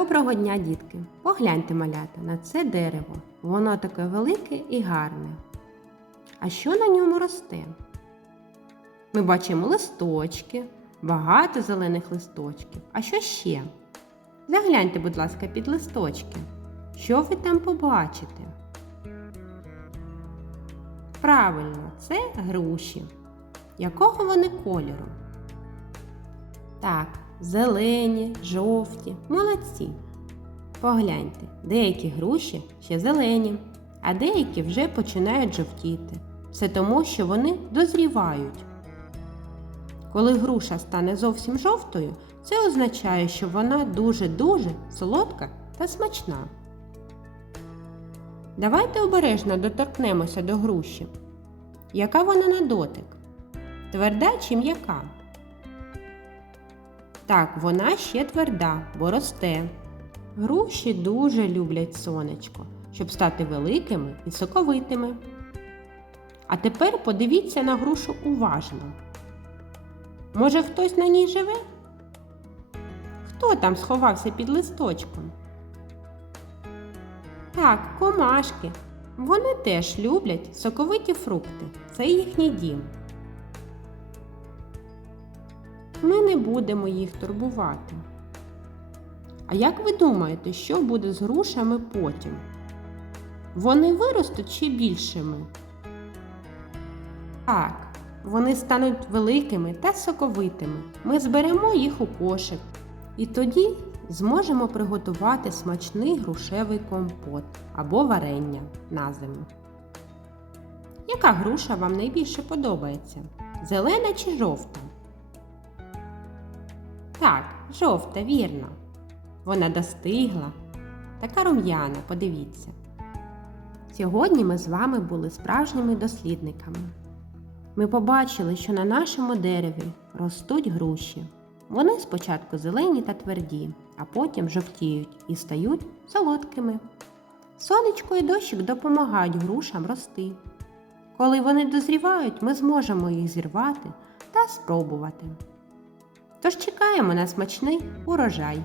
Доброго дня, дітки! Погляньте, малята, на це дерево. Воно таке велике і гарне. А що на ньому росте? Ми бачимо листочки, багато зелених листочків. А що ще? Загляньте, будь ласка, під листочки. Що ви там побачите? Правильно, це груші. Якого вони кольору? Так, зелені, жовті, молодці. Погляньте, деякі груші ще зелені, а деякі вже починають жовтіти. Це тому, що вони дозрівають. Коли груша стане зовсім жовтою, це означає, що вона дуже-дуже солодка та смачна. Давайте обережно доторкнемося до груші. Яка вона на дотик? Тверда чи м'яка? Так, вона ще тверда, бо росте. Груші дуже люблять сонечко, щоб стати великими і соковитими. А тепер подивіться на грушу уважно. Може, хтось на ній живе? Хто там сховався під листочком? Так, комашки. Вони теж люблять соковиті фрукти. Це їхній дім. Ми не будемо їх турбувати. А як ви думаєте, що буде з грушами потім? Вони виростуть ще більшими? Так, вони стануть великими та соковитими. Ми зберемо їх у кошик і тоді зможемо приготувати смачний грушевий компот або варення на зиму. Яка груша вам найбільше подобається? Зелена чи жовта? Так, жовта, вірно. Вона достигла. Така рум'яна, подивіться. Сьогодні ми з вами були справжніми дослідниками. Ми побачили, що на нашому дереві ростуть груші. Вони спочатку зелені та тверді, а потім жовтіють і стають солодкими. Сонечко і дощик допомагають грушам рости. Коли вони дозрівають, ми зможемо їх зірвати та спробувати. Тож чекаємо на смачний урожай.